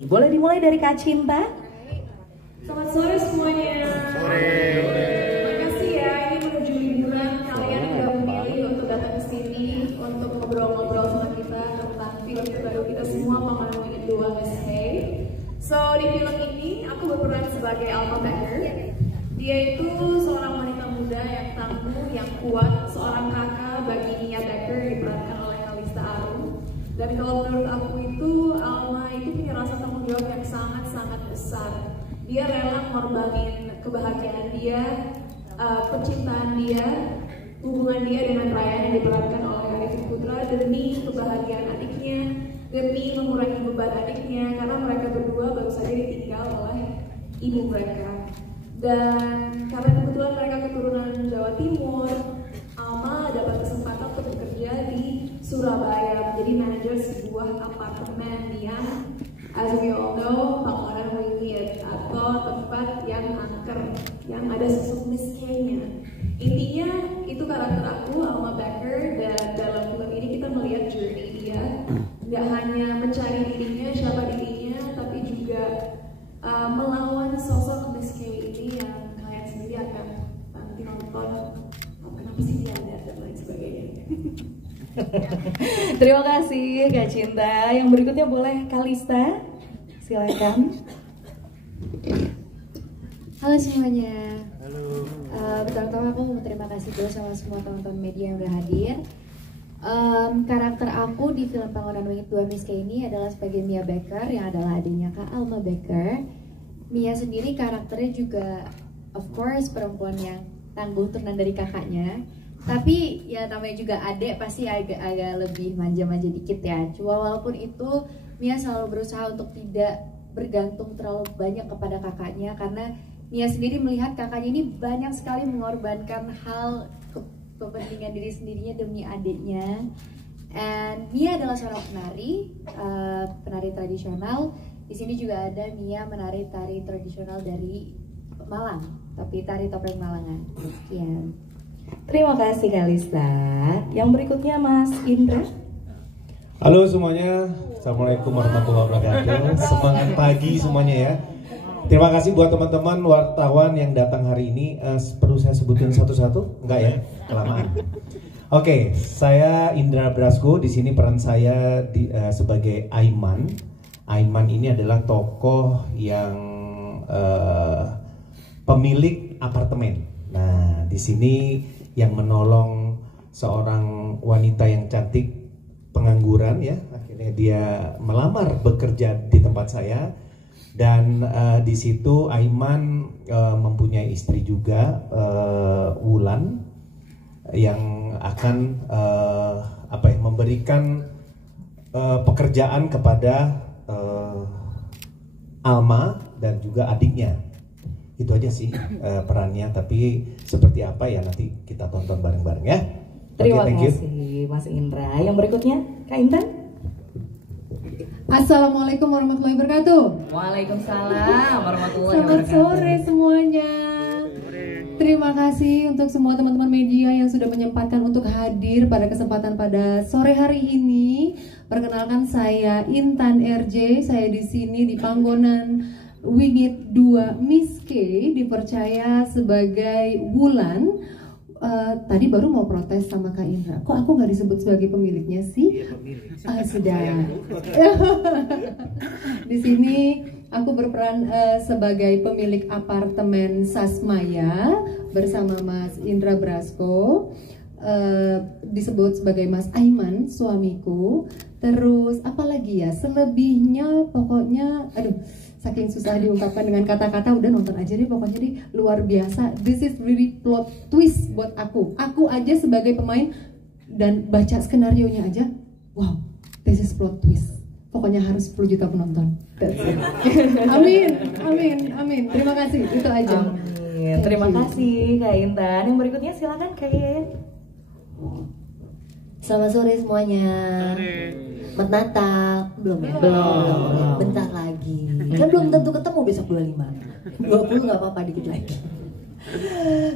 Boleh dimulai dari Kak Cinta. Selamat sore semuanya. Sore. Terima kasih ya, ini menuju liburan kalian udah memilih untuk datang ke sini untuk ngobrol-ngobrol sama kita tentang film terbaru kita semua, Pengonan Wingit 2 Miss Hay. So di film ini aku berperan sebagai Alma Becker. Dia itu seorang wanita muda yang tangguh, yang kuat, seorang kakak bagi Mia Becker diperankan oleh Kalista Arum. Dan kalau menurut aku itu Alma itu punya rasa tanggung jawab yang sangat-sangat besar. Dia rela ngorbanin kebahagiaan dia, percintaan dia, hubungan dia dengan Ryan yang diperankan oleh Arifin Putra demi kebahagiaan adiknya, demi mengurangi beban adiknya karena mereka berdua baru saja ditinggal oleh ibu mereka. Dan karena kebetulan mereka keturunan Jawa Timur, Alma dapat kesempatan untuk bekerja di Surabaya menjadi manajer sebuah apartemen yang as we all know, Pengonan Wingit atau tempat yang angker, yang ada sosok Miss K-nya. Intinya itu karakter aku, Alma Becker, dan dalam film ini kita melihat journey dia. Nggak hanya mencari dirinya, siapa dirinya, tapi juga melawan sosok Miss K ini yang kalian sendiri akan nanti nonton. Kenapa sih dia ada dan lain sebagainya. Terima kasih Kak Cinta. Yang berikutnya boleh Kalista. Silakan. Halo semuanya. Halo. Pertama-tama aku mau terima kasih dulu sama semua teman-teman media yang udah hadir. Karakter aku di film Pengonan Wingit 2 Miss K ini adalah sebagai Mia Becker yang adalah adiknya Kak Alma Becker. Mia sendiri karakternya juga of course perempuan yang tangguh turunan dari kakaknya. Tapi ya namanya juga adik pasti agak lebih manja-manja dikit ya. Cuma walaupun itu Mia selalu berusaha untuk tidak bergantung terlalu banyak kepada kakaknya karena Mia sendiri melihat kakaknya ini banyak sekali mengorbankan hal kepentingan diri sendirinya demi adiknya. And Mia adalah seorang penari tradisional. Di sini juga ada Mia menari tari tradisional dari Malang, tapi tari topeng Malangan. Sekian. Terima kasih Kalista. Yang berikutnya Mas Indra. Halo semuanya. Assalamualaikum warahmatullahi wabarakatuh. Semangat pagi semuanya ya. Terima kasih buat teman-teman wartawan yang datang hari ini. Perlu saya sebutin satu-satu? Enggak ya? Kelamaan. Oke, saya Indra Brasko. Di sini peran saya sebagai Aiman. Aiman ini adalah tokoh yang pemilik apartemen. Nah, di sini yang menolong seorang wanita yang cantik pengangguran ya, akhirnya dia melamar bekerja di tempat saya. Dan di situ Aiman mempunyai istri juga, Wulan, yang akan memberikan pekerjaan kepada Alma dan juga adiknya. Itu aja sih perannya, tapi seperti apa ya nanti kita tonton bareng-bareng ya. Terima kasih Mas Indra. Yang berikutnya Kak Intan. Assalamualaikum warahmatullahi wabarakatuh. Waalaikumsalam warahmatullahi Selamat wabarakatuh. sore semuanya. Terima kasih untuk semua teman-teman media yang sudah menyempatkan untuk hadir pada kesempatan pada sore hari ini. Perkenalkan saya Intan RJ. Saya di sini di Panggonan Wingit 2 Miss K, dipercaya sebagai Wulan. Tadi baru mau protes sama Kak Indra, kok aku nggak disebut sebagai pemiliknya sih? Sudah. Di sini aku berperan sebagai pemilik apartemen Sasmaya bersama Mas Indra Brasko. Disebut sebagai Mas Aiman, suamiku. Terus apalagi ya, selebihnya pokoknya aduh, saking susah diungkapkan dengan kata-kata, udah nonton aja deh pokoknya deh, luar biasa. This is really plot twist buat aku aja sebagai pemain dan baca skenario nya aja, wow, this is plot twist. Pokoknya harus 10 juta penonton. Amin, amin, amin. Terima kasih, itu aja. Amin. Terima kasih Kak Intan. Yang berikutnya silakan Kak Yen. Selamat sore semuanya. Selamat Natal. Belum ya? Belum. Bentar lagi. Kan belum tentu ketemu besok 25. 20 nggak apa-apa, dikit lagi.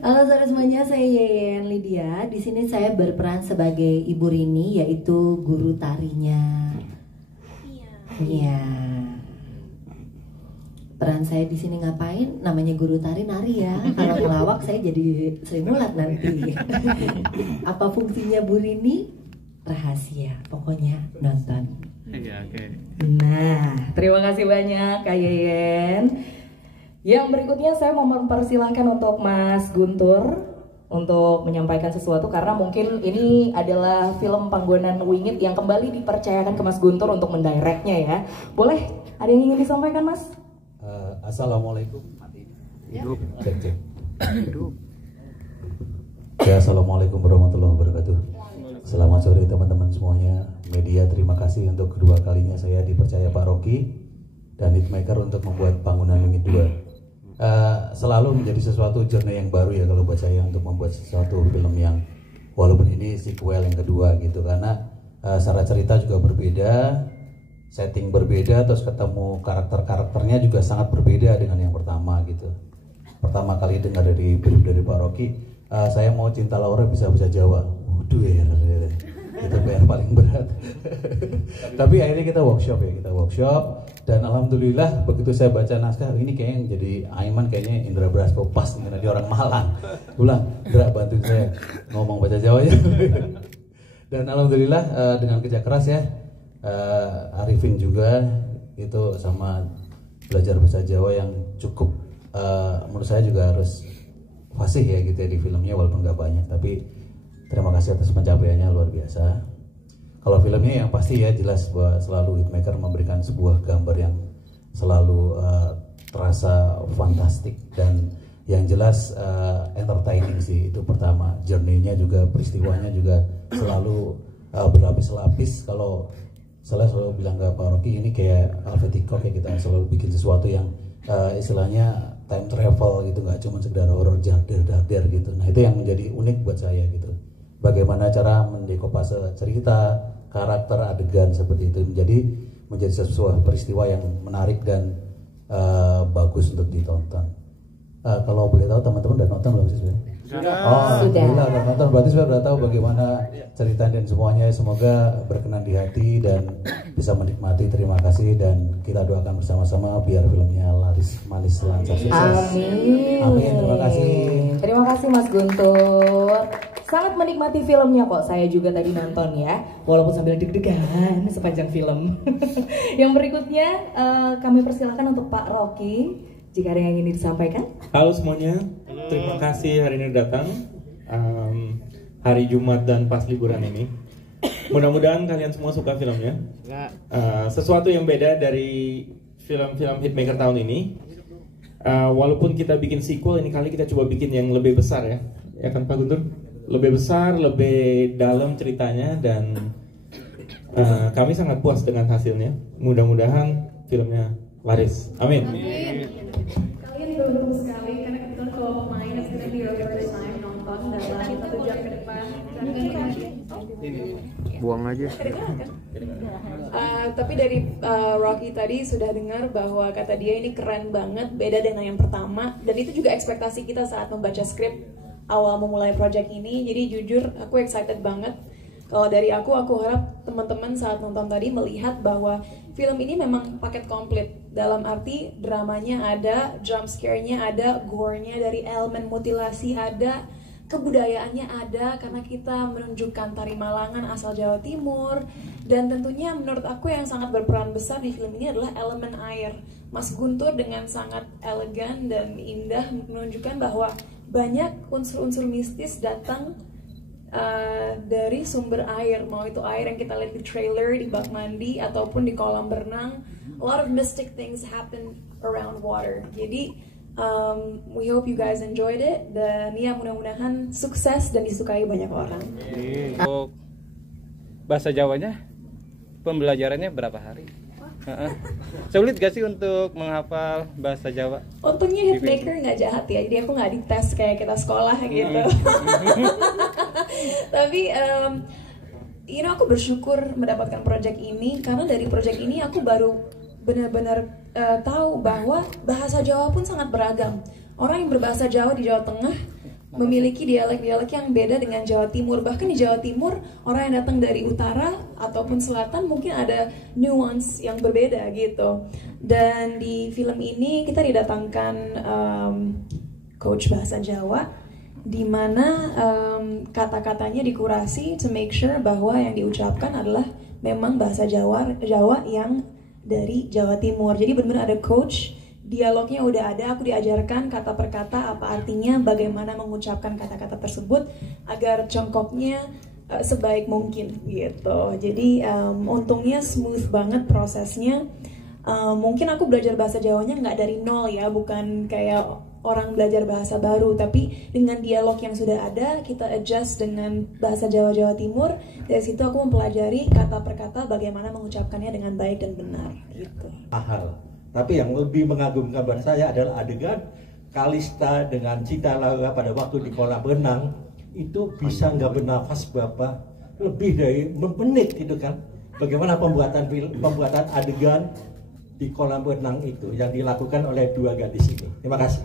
Halo sore semuanya, saya Yeyen Lydia. Di sini saya berperan sebagai Ibu Rini, yaitu guru tarinya. Iya. peran saya di sini ngapain? Namanya guru tari nari ya. Kalau ngelawak saya jadi Sri Mulat nanti. Apa fungsinya Bu Rini? Rahasia. Pokoknya nonton. Iya, oke. Nah, terima kasih banyak Kak Yeyen. Yang berikutnya saya mau mempersilahkan untuk Mas Guntur untuk menyampaikan sesuatu, karena mungkin ini adalah film Panggonan Wingit yang kembali dipercayakan ke Mas Guntur untuk mendirectnya ya. Boleh? Ada yang ingin disampaikan, Mas? Assalamualaikum. Hidup. Cek. Hidup. Ya, assalamualaikum warahmatullahi wabarakatuh. Selamat sore teman-teman semuanya. Media, terima kasih untuk kedua kalinya saya dipercaya Pak Rocky dan Hitmaker untuk membuat Panggonan Wingit 2. Selalu menjadi sesuatu journey yang baru ya kalau buat saya untuk membuat sesuatu film yang walaupun ini sequel yang kedua gitu, karena secara cerita juga berbeda, setting berbeda, terus ketemu karakternya juga sangat berbeda dengan yang pertama gitu. Pertama kali dengar dari brief dari Pak Rocky, saya mau Cinta Laura bisa bahasa Jawa. Waduh ya, itu PR paling berat. Tapi akhirnya kita workshop dan alhamdulillah begitu saya baca naskah ini kayaknya jadi Aiman, kayaknya Indra Brasko pas dengan dia orang Malang. Ulang, Indra bantuin saya ngomong bahasa Jawa ya. Dan alhamdulillah dengan kerja keras ya, Arifin juga itu sama belajar bahasa Jawa yang cukup menurut saya juga harus fasih ya gitu ya di filmnya, walaupun nggak banyak, tapi terima kasih atas pencapaiannya luar biasa. Kalau filmnya yang pasti ya jelas bahwa selalu Hitmaker memberikan sebuah gambar yang selalu terasa fantastik dan yang jelas entertaining sih, itu pertama. Journey-nya juga, peristiwanya juga selalu berlapis-lapis. Kalau saya selalu bilang ke Pak Rocky, ini kayak Alfred Hitchcock ya, kita selalu bikin sesuatu yang istilahnya time travel gitu, nggak cuma sekedar horror dar gitu. Nah itu yang menjadi unik buat saya gitu. Bagaimana cara mendekopase cerita, karakter, adegan seperti itu menjadi sebuah peristiwa yang menarik dan bagus untuk ditonton. Kalau boleh tahu teman-teman udah nonton belum sih sebenarnya? Sudah. Udah nonton, berarti sudah tahu bagaimana cerita dan semuanya. Semoga berkenan di hati dan bisa menikmati. Terima kasih dan kita doakan bersama-sama biar filmnya laris manis lancar sukses. Amin. Terima kasih. Terima kasih Mas Guntur. Sangat menikmati filmnya kok, saya juga tadi nonton ya, walaupun sambil deg-degan sepanjang film. Yang berikutnya kami persilakan untuk Pak Rocky, jika ada yang ingin disampaikan. Halo semuanya, terima kasih hari ini datang, hari Jumat dan pas liburan ini. Mudah-mudahan kalian semua suka filmnya. Sesuatu yang beda dari film-film Hitmaker tahun ini. Walaupun kita bikin sequel, ini kali kita coba bikin yang lebih besar ya kan Pak Guntur? Lebih besar, lebih dalam ceritanya, dan kami sangat puas dengan hasilnya. Mudah-mudahan filmnya laris. Amin. Kalian beruntung sekali karena kebetulan kalau pemain it's gonna be your first time nonton dalam 1 jam ke depan. Buang aja. Tapi dari Rocky tadi sudah dengar bahwa kata dia ini keren banget, beda dengan yang pertama, dan itu juga ekspektasi kita saat membaca skrip awal memulai project ini. Jadi jujur aku excited banget. Kalau dari aku harap teman-teman saat nonton tadi melihat bahwa film ini memang paket komplit. Dalam arti dramanya ada, jump scare-nya ada, gore-nya dari elemen mutilasi ada, kebudayaannya ada, karena kita menunjukkan tari Malangan asal Jawa Timur. Dan tentunya menurut aku yang sangat berperan besar di film ini adalah elemen air. Mas Guntur dengan sangat elegan dan indah menunjukkan bahwa banyak unsur-unsur mistis datang dari sumber air, mau itu air yang kita lihat di trailer, di bak mandi, ataupun di kolam berenang. A lot of mystic things happen around water. Jadi we hope you guys enjoyed it, dan ya mudah-mudahan sukses dan disukai banyak orang. Untuk bahasa Jawanya, pembelajarannya berapa hari? Sulit gak sih untuk menghafal bahasa Jawa? Untungnya Hitmaker nggak jahat ya, jadi aku nggak dites kayak kita sekolah gitu. Tapi aku bersyukur mendapatkan project ini, karena dari project ini aku baru benar-benar tahu bahwa bahasa Jawa pun sangat beragam. Orang yang berbahasa Jawa di Jawa Tengah memiliki dialek-dialek yang beda dengan Jawa Timur. Bahkan di Jawa Timur, orang yang datang dari utara ataupun selatan mungkin ada nuance yang berbeda gitu. Dan di film ini kita didatangkan coach bahasa Jawa, di mana kata-katanya dikurasi to make sure bahwa yang diucapkan adalah memang bahasa Jawa yang dari Jawa Timur. Jadi benar-benar ada coach, dialognya udah ada, aku diajarkan kata per kata apa artinya, bagaimana mengucapkan kata-kata tersebut agar congkoknya sebaik mungkin gitu. Jadi untungnya smooth banget prosesnya. Mungkin aku belajar bahasa Jawanya nggak dari nol ya, bukan kayak orang belajar bahasa baru, tapi dengan dialog yang sudah ada kita adjust dengan bahasa Jawa Timur. Dari situ aku mempelajari kata per kata bagaimana mengucapkannya dengan baik dan benar gitu. Hal. Tapi yang lebih mengagumkan buat saya adalah adegan Kalista dengan Cinta Laura pada waktu di kolam renang itu bisa nggak bernafas berapa lebih dari menit gitu kan. Bagaimana pembuatan adegan di kolam renang itu yang dilakukan oleh dua gadis ini. Terima kasih.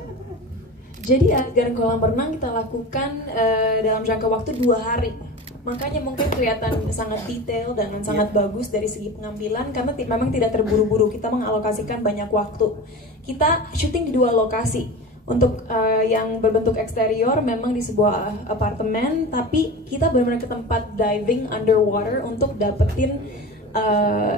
Jadi adegan kolam renang kita lakukan dalam jangka waktu 2 hari. Makanya mungkin kelihatan sangat detail dan sangat bagus dari segi pengambilan karena memang tidak terburu-buru. Kita mengalokasikan banyak waktu. Kita syuting di 2 lokasi. Untuk yang berbentuk eksterior memang di sebuah apartemen, tapi kita benar-benar ke tempat diving underwater untuk dapetin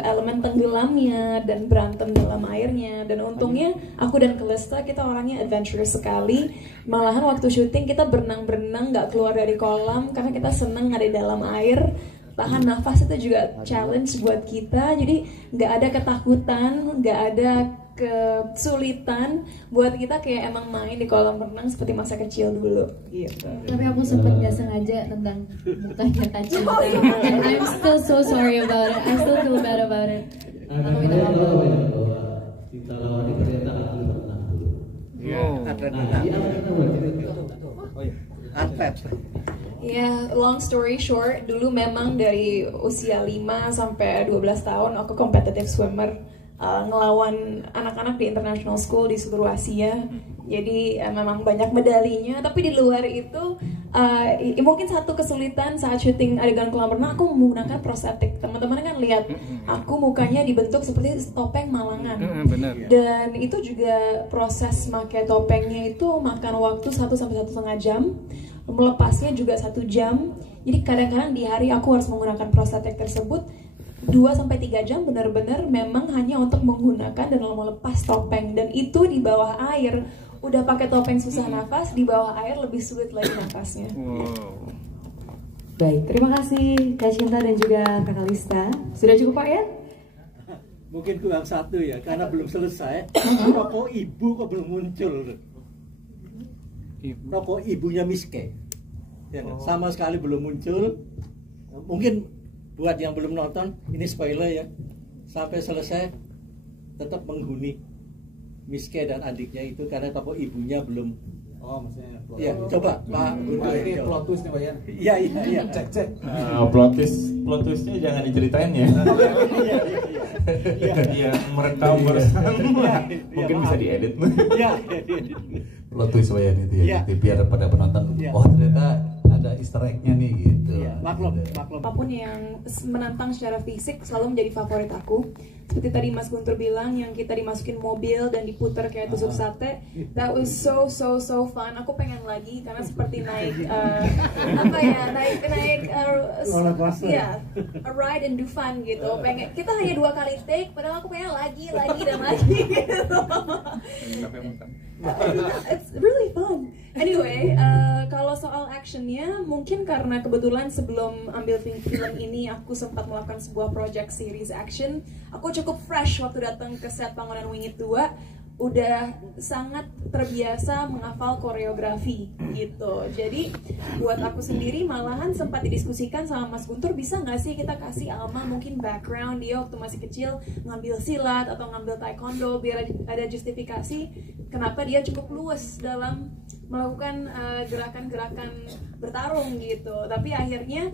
elemen tenggelamnya dan berantem dalam airnya. Dan untungnya aku dan Kalista kita orangnya adventurous sekali. Malahan waktu syuting kita berenang-berenang nggak keluar dari kolam karena kita seneng ada di dalam air. Tahan nafas itu juga challenge buat kita. Jadi nggak ada ketakutan, nggak ada kesulitan buat kita, kayak emang main di kolam renang seperti masa kecil dulu gitu. Tapi aku sempat nggak sengaja tentang mukanya Kak Cinta. And I'm still so sorry about it. I still feel bad about it. Aku minta maaf. Cinta lawan ini ternyata atlet renang dulu. Atlet renang. Atlet. Ya, long story short, dulu memang dari usia 5 sampai 12 tahun aku competitive swimmer. Ngelawan anak-anak di international school di seluruh Asia. Jadi memang banyak medalinya. Tapi di luar itu mungkin satu kesulitan saat syuting adegan kolam renang, aku menggunakan prostetik. Teman-teman kan lihat aku mukanya dibentuk seperti topeng Malangan. Dan itu juga proses pakai topengnya itu makan waktu 1 sampai 1,5 jam. Melepasnya juga 1 jam. Jadi kadang-kadang di hari aku harus menggunakan prostetik tersebut 2-3 jam benar-benar memang hanya untuk menggunakan dan melepas topeng. Dan itu di bawah air. Udah pakai topeng susah nafas, di bawah air lebih sulit lagi nafasnya. Baik, terima kasih Kak Cinta dan juga Kak Kalista. Sudah cukup Pak ya? Mungkin kurang 1 ya, karena belum selesai. Rokok ibu kok belum muncul. Rokok ibunya Miske ya, sama sekali belum muncul. Mungkin buat yang belum nonton, ini spoiler ya, sampai selesai tetap menghuni Miske dan adiknya itu karena tokoh ibunya belum. Oh, maksudnya ya, coba Pak Guntur. Ini plot twist nih Pak ya? Iya. Cek. Plot twistnya jangan diceritain ya. Iya, merekam bersama. Mungkin bisa diedit. Iya. Plot twist Pak ya itu ya, biar pada penonton, oh ternyata ada easter egg-nya nih gitu. Maklum. Apapun yang menantang secara fisik selalu menjadi favorit aku. Seperti tadi Mas Guntur bilang, yang kita dimasukin mobil dan diputar kayak tusuk sate, that was so fun. Aku pengen lagi karena seperti naik a ride and do fun gitu. Pengen, kita hanya 2 kali take, padahal aku pengen lagi dan lagi gitu. It's really fun. Anyway, kalau soal actionnya, mungkin karena kebetulan sebelum ambil film ini aku sempat melakukan sebuah project series action. Aku cukup fresh waktu datang ke set Bangunan Wingit 2. Udah sangat terbiasa menghafal koreografi gitu. Jadi buat aku sendiri malahan sempat didiskusikan sama Mas Guntur, bisa nggak sih kita kasih Alma mungkin background dia waktu masih kecil ngambil silat atau ngambil taekwondo, biar ada justifikasi kenapa dia cukup luas dalam melakukan gerakan-gerakan bertarung gitu. Tapi akhirnya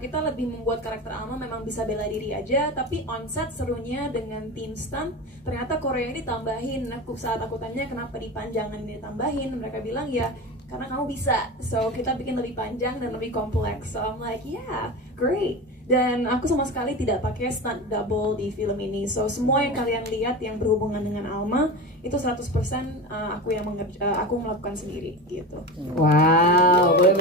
kita lebih membuat karakter Alma memang bisa bela diri aja, tapi on set serunya dengan tim stunt ternyata Korea ini ditambahin. Saat aku tanya kenapa dipanjangan ditambahin, mereka bilang ya karena kamu bisa, so kita bikin lebih panjang dan lebih kompleks. So I'm like yeah, great. Dan aku sama sekali tidak pakai stunt double di film ini. So semua yang kalian lihat yang berhubungan dengan Alma itu 100% aku melakukan sendiri gitu. Wow, boleh